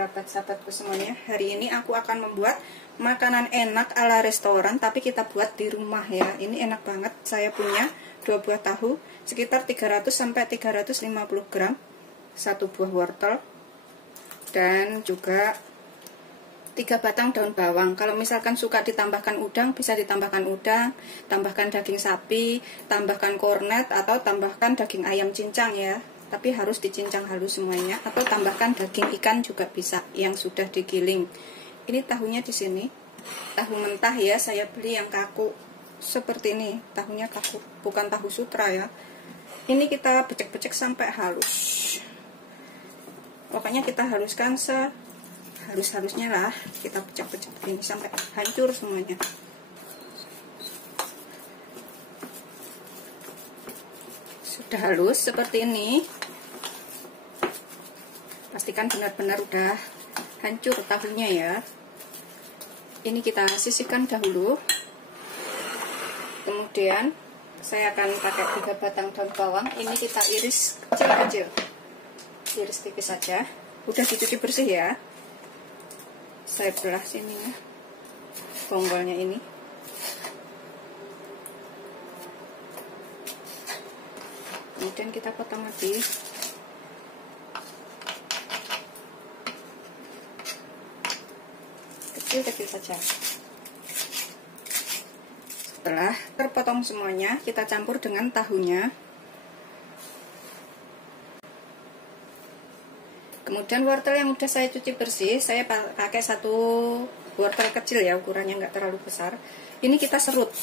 sahabat-sahabatku semuanya. Hari ini aku akan membuat makanan enak ala restoran, tapi kita buat di rumah ya. Ini enak banget. Saya punya 2 buah tahu, sekitar 300-350 gram, 1 buah wortel, dan juga 3 batang daun bawang. Kalau misalkan suka ditambahkan udang, bisa ditambahkan udang, tambahkan daging sapi, tambahkan kornet, atau tambahkan daging ayam cincang ya. Tapi harus dicincang halus semuanya, atau tambahkan daging ikan juga bisa yang sudah digiling. Ini tahunya di sini, tahu mentah ya, saya beli yang kaku seperti ini. Tahunya kaku, bukan tahu sutra ya. Ini kita becek-becek sampai halus. Pokoknya kita haluskan halus-halusnya lah, kita becek-becek ini sampai hancur semuanya. Sudah halus seperti ini, pastikan benar-benar udah hancur tahunya ya. Ini kita sisihkan dahulu. Kemudian saya akan pakai 3 batang daun bawang. Ini kita iris kecil-kecil, iris tipis saja. Udah dicuci bersih ya. Saya belah sini ya, bonggolnya ini. Kemudian kita potong lagi. Kecil-kecil saja. Setelah terpotong semuanya, kita campur dengan tahunya. Kemudian wortel yang udah saya cuci bersih, saya pakai 1 wortel kecil ya, ukurannya nggak terlalu besar. Ini kita serut,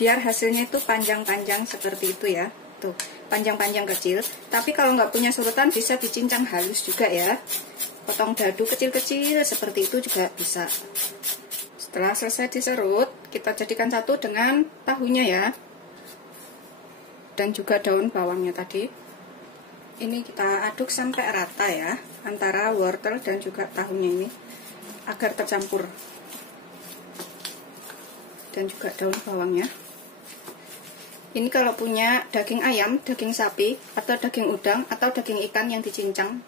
biar hasilnya itu panjang-panjang seperti itu ya. Tuh, panjang-panjang kecil. Tapi kalau nggak punya surutan bisa dicincang halus juga ya. Potong dadu kecil-kecil seperti itu juga bisa. Setelah selesai diserut, kita jadikan satu dengan tahunya ya, dan juga daun bawangnya tadi. Ini kita aduk sampai rata ya, antara wortel dan juga tahunya ini, agar tercampur, dan juga daun bawangnya. Ini kalau punya daging ayam, daging sapi, atau daging udang, atau daging ikan yang dicincang,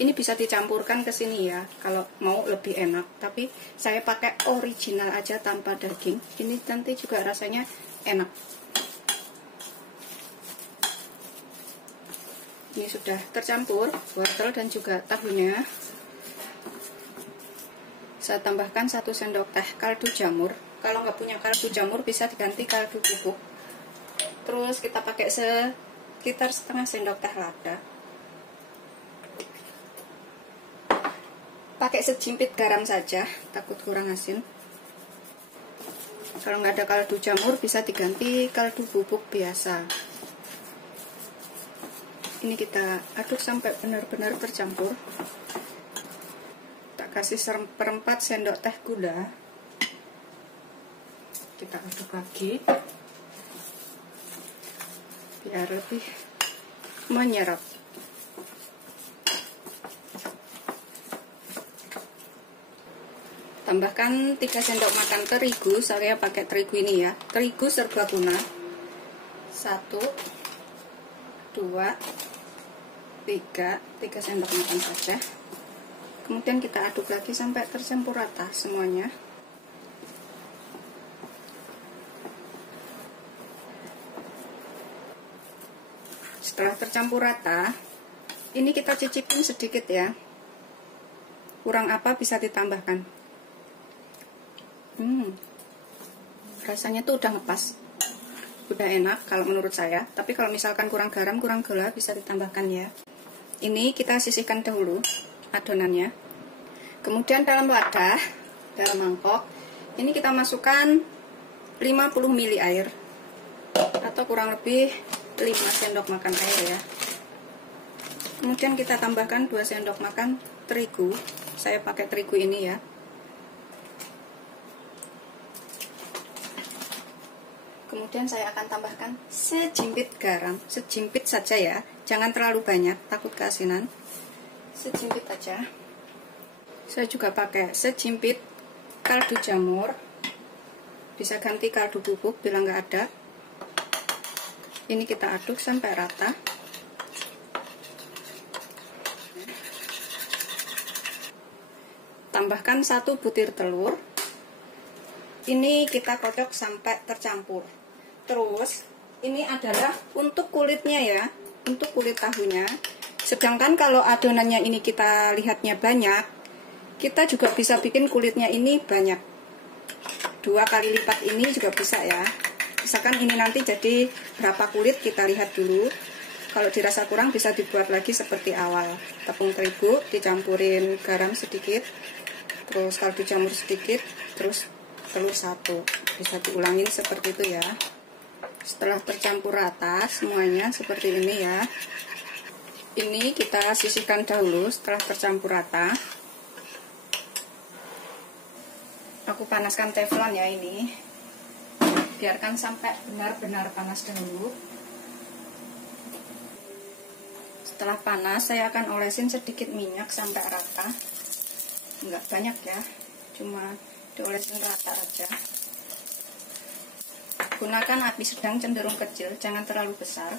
ini bisa dicampurkan ke sini ya, kalau mau lebih enak. Tapi saya pakai original aja tanpa daging. Ini nanti juga rasanya enak. Ini sudah tercampur wortel dan juga tahunya. Saya tambahkan 1 sendok teh kaldu jamur. Kalau nggak punya kaldu jamur bisa diganti kaldu bubuk. Terus kita pakai sekitar setengah sendok teh lada. Pakai sejimpit garam saja, takut kurang asin. Kalau nggak ada kaldu jamur bisa diganti kaldu bubuk biasa. Ini kita aduk sampai benar-benar tercampur. Tak kasih seperempat sendok teh gula. Kita aduk lagi biar lebih menyerap. Tambahkan 3 sendok makan terigu. Saya pakai terigu ini ya, terigu serbaguna. 1, 2, 3 sendok makan saja. Kemudian kita aduk lagi sampai tercampur rata semuanya. Setelah tercampur rata, ini kita cicipin sedikit ya. Kurang apa bisa ditambahkan. Rasanya tuh udah ngepas, udah enak kalau menurut saya. Tapi kalau misalkan kurang garam, kurang gula, bisa ditambahkan ya. Ini kita sisihkan dahulu adonannya. Kemudian dalam wadah, dalam mangkok, ini kita masukkan 50 ml air, atau kurang lebih 5 sendok makan air ya. Kemudian kita tambahkan 2 sendok makan terigu. Saya pakai terigu ini ya. Kemudian saya akan tambahkan sejimpit garam, sejimpit saja ya, jangan terlalu banyak, takut keasinan. Sejimpit aja. Saya juga pakai sejimpit kaldu jamur, bisa ganti kaldu bubuk bila nggak ada. Ini kita aduk sampai rata. tambahkan 1 butir telur. Ini kita kocok sampai tercampur. Terus ini adalah untuk kulitnya ya, untuk kulit tahunya. Sedangkan kalau adonannya ini kita lihatnya banyak, kita juga bisa bikin kulitnya ini banyak. 2 kali lipat ini juga bisa ya. Misalkan ini nanti jadi berapa kulit, kita lihat dulu. Kalau dirasa kurang bisa dibuat lagi seperti awal. Tepung terigu dicampurin garam sedikit, terus kaldu jamur sedikit, terus telur 1. Bisa diulangin seperti itu ya. Setelah tercampur rata semuanya seperti ini ya. Ini kita sisihkan dahulu setelah tercampur rata. Aku panaskan teflon ya ini. Biarkan sampai benar-benar panas dahulu. Setelah panas saya akan olesin sedikit minyak sampai rata. Enggak banyak ya, cuma diolesin rata aja. Gunakan api sedang cenderung kecil, jangan terlalu besar.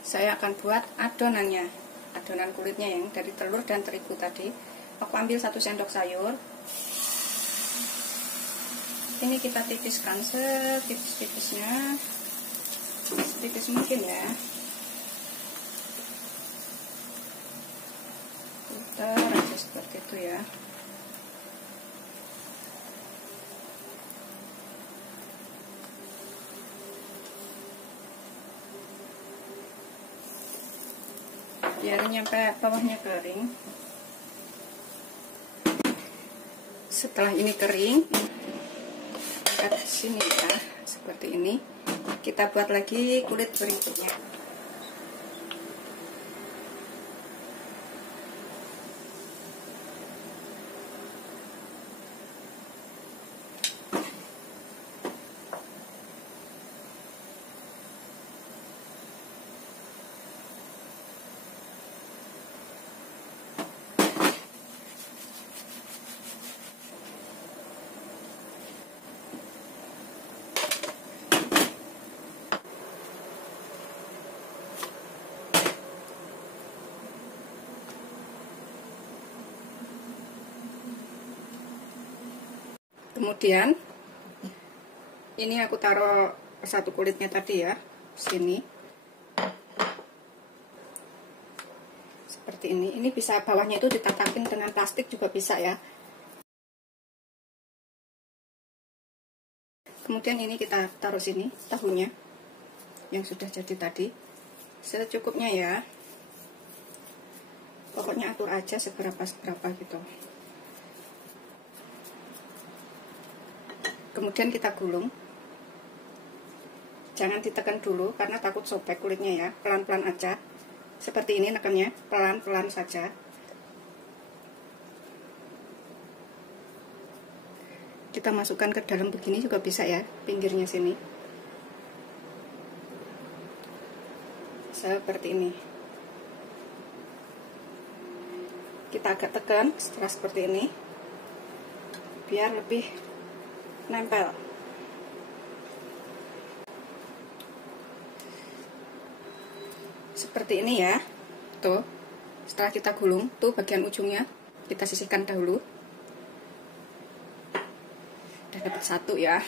Saya akan buat adonannya, adonan kulitnya yang dari telur dan terigu tadi. Aku ambil 1 sendok sayur. Ini kita tipiskan setipis-tipisnya, setipis mungkin ya. Putar aja seperti itu ya. Biar nyampe bawahnya kering. Setelah ini kering, angkat sini ya, seperti ini. Kita buat lagi kulit berikutnya. Kemudian ini aku taruh 1 kulitnya tadi ya, sini. Seperti ini. Ini bisa bawahnya itu ditatakin dengan plastik juga bisa ya. Kemudian ini kita taruh sini tahunya yang sudah jadi tadi. Secukupnya ya. Pokoknya atur aja seberapa gitu. Kemudian kita gulung. Jangan ditekan dulu karena takut sobek kulitnya ya. Pelan-pelan aja. Seperti ini nekannya, pelan-pelan saja. Kita masukkan ke dalam begini juga bisa ya, pinggirnya sini. Seperti ini. Kita agak tekan setelah seperti ini. Biar lebih nempel. Seperti ini ya. Tuh. Setelah kita gulung, tuh bagian ujungnya kita sisihkan dahulu. Udah dapat 1 ya.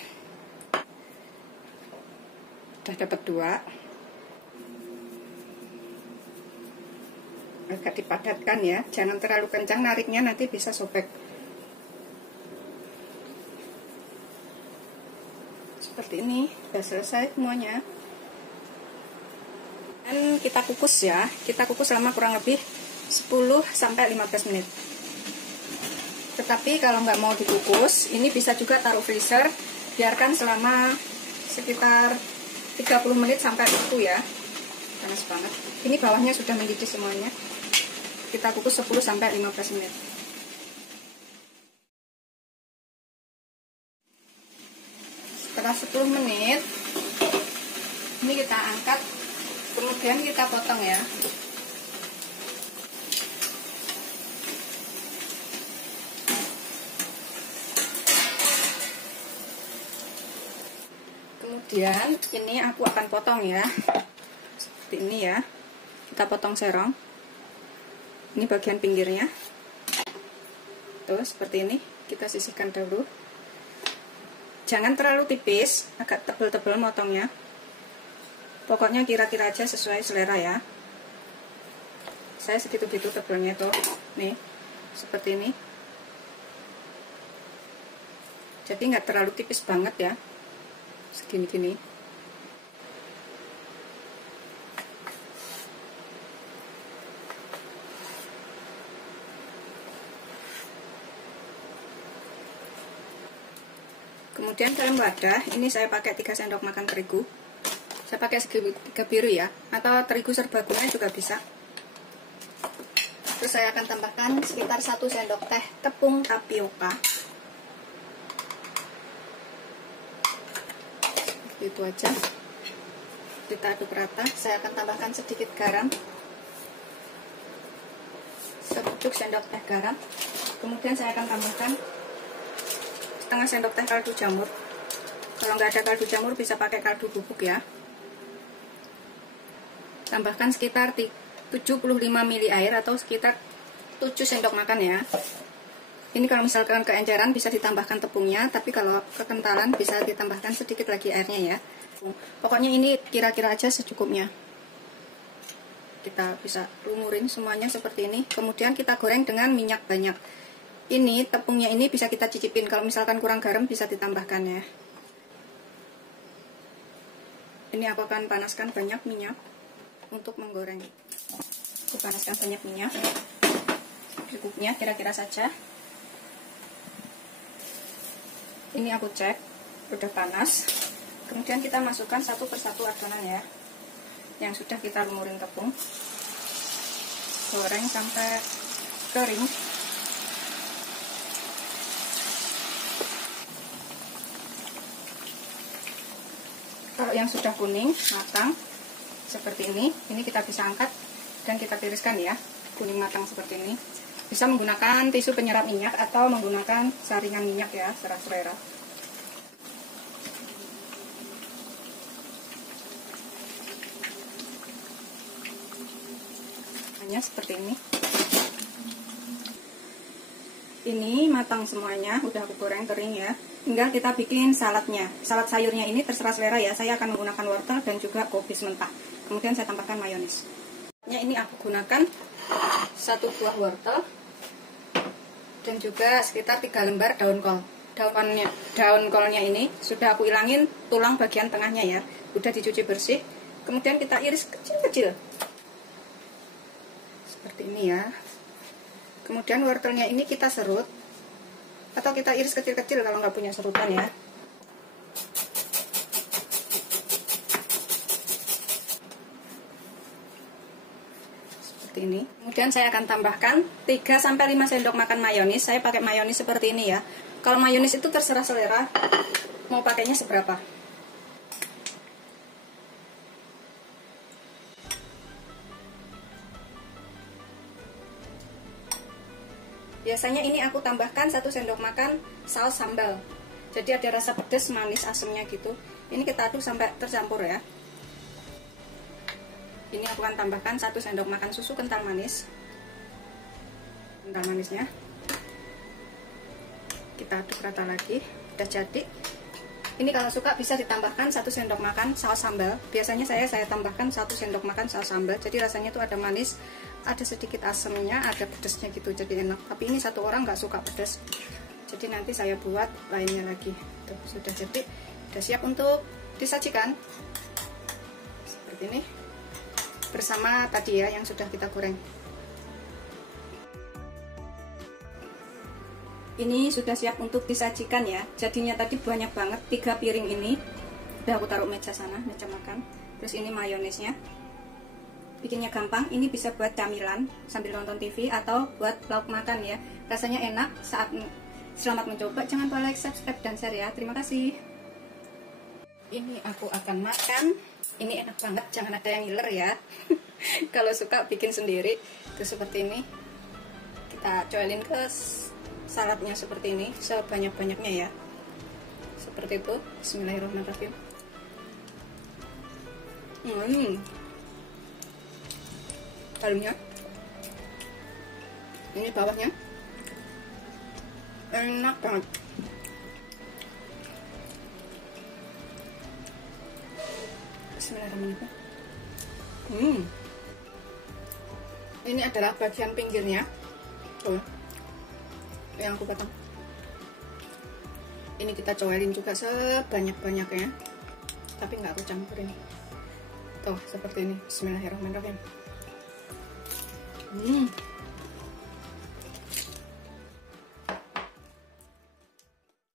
Udah dapat 2. Agak dipadatkan ya. Jangan terlalu kencang nariknya, nanti bisa sobek. Seperti ini, sudah selesai semuanya. Dan kita kukus ya. Kita kukus selama kurang lebih 10-15 menit. Tetapi kalau nggak mau dikukus, ini bisa juga taruh freezer. Biarkan selama sekitar 30 menit sampai beku ya. Panas banget. Ini bawahnya sudah mendidih semuanya. Kita kukus 10-15 menit. Setelah 10 menit, ini kita angkat, kemudian kita potong ya. Kemudian ini aku akan potong ya, seperti ini ya. Kita potong serong. Ini bagian pinggirnya. Tuh, seperti ini. Kita sisihkan dulu. Jangan terlalu tipis, agak tebal-tebal motongnya. Pokoknya kira-kira aja sesuai selera ya. Saya segitu-gitu tebalnya tuh. Nih, seperti ini. Jadi nggak terlalu tipis banget ya. Segini-gini. Kemudian dalam wadah ini saya pakai 3 sendok makan terigu. Saya pakai segitiga biru ya, atau terigu serbaguna juga bisa. Terus saya akan tambahkan sekitar 1 sendok teh tepung tapioka. Seperti itu aja. Kita aduk rata. Saya akan tambahkan sedikit garam. Sepucuk sendok teh garam. Kemudian saya akan tambahkan setengah sendok teh kaldu jamur. Kalau nggak ada kaldu jamur bisa pakai kaldu bubuk ya. Tambahkan sekitar 75 ml air atau sekitar 7 sendok makan ya. Ini kalau misalkan keenceran bisa ditambahkan tepungnya, tapi kalau kekentalan bisa ditambahkan sedikit lagi airnya ya. Pokoknya ini kira-kira aja secukupnya. Kita bisa lumurin semuanya seperti ini. Kemudian kita goreng dengan minyak banyak. Ini tepungnya ini bisa kita cicipin, kalau misalkan kurang garam bisa ditambahkan ya. Ini aku akan panaskan banyak minyak untuk menggoreng. Aku panaskan banyak minyak, cukupnya kira-kira saja. Ini aku cek udah panas. Kemudian kita masukkan satu persatu adonan ya, yang sudah kita lumurin tepung. Goreng sampai kering. Kalau yang sudah kuning, matang, seperti ini kita bisa angkat dan kita tiriskan ya. Kuning matang seperti ini. Bisa menggunakan tisu penyerap minyak atau menggunakan saringan minyak ya, serah selera. Hanya seperti ini. Ini matang semuanya, udah aku goreng kering ya. Tinggal kita bikin saladnya. Salad sayurnya ini terserah selera ya. Saya akan menggunakan wortel dan juga kubis mentah. Kemudian saya tambahkan mayonis. Ini aku gunakan 1 buah wortel dan juga sekitar 3 lembar daun kol. Daun kolnya ini sudah aku ilangin tulang bagian tengahnya ya. Udah dicuci bersih. Kemudian kita iris kecil-kecil. Seperti ini ya. Kemudian wortelnya ini kita serut atau kita iris kecil-kecil kalau nggak punya serutan ya. Seperti ini. Kemudian saya akan tambahkan 3-5 sendok makan mayonis. Saya pakai mayonis seperti ini ya. Kalau mayonis itu terserah selera mau pakainya seberapa. Biasanya ini aku tambahkan 1 sendok makan saus sambal. Jadi ada rasa pedas, manis, asamnya gitu. Ini kita aduk sampai tercampur ya. Ini aku akan tambahkan 1 sendok makan susu kental manis. Kental manisnya. Kita aduk rata lagi. Udah jadi. Ini kalau suka bisa ditambahkan 1 sendok makan saus sambal. Biasanya saya tambahkan 1 sendok makan saus sambal. Jadi rasanya tuh ada manis, ada sedikit asamnya, ada pedasnya gitu, jadi enak. Tapi ini 1 orang nggak suka pedas, jadi nanti saya buat lainnya lagi. Tuh, sudah jadi, sudah siap untuk disajikan seperti ini bersama tadi ya yang sudah kita goreng. Ini sudah siap untuk disajikan ya. Jadinya tadi banyak banget, 3 piring ini. Udah aku taruh meja sana, meja makan. Terus ini mayonesnya. Bikinnya gampang, ini bisa buat camilan sambil nonton TV atau buat lauk makan ya. Rasanya enak. Selamat mencoba, jangan lupa like, subscribe, dan share ya. Terima kasih. Ini aku akan makan. Ini enak banget, jangan ada yang ngiler ya. Kalau suka bikin sendiri. Terus seperti ini. Kita coelin ke saladnya seperti ini, sebanyak-banyaknya ya. Seperti itu. Bismillahirrahmanirrahim. Dalamnya Ini bawahnya enak banget. Bismillahirrahmanirrahim. Ini adalah bagian pinggirnya. Tuh, yang aku potong. Ini kita coelin juga sebanyak-banyaknya, tapi nggak aku campurin. Tuh seperti ini. Bismillahirrahmanirrahim.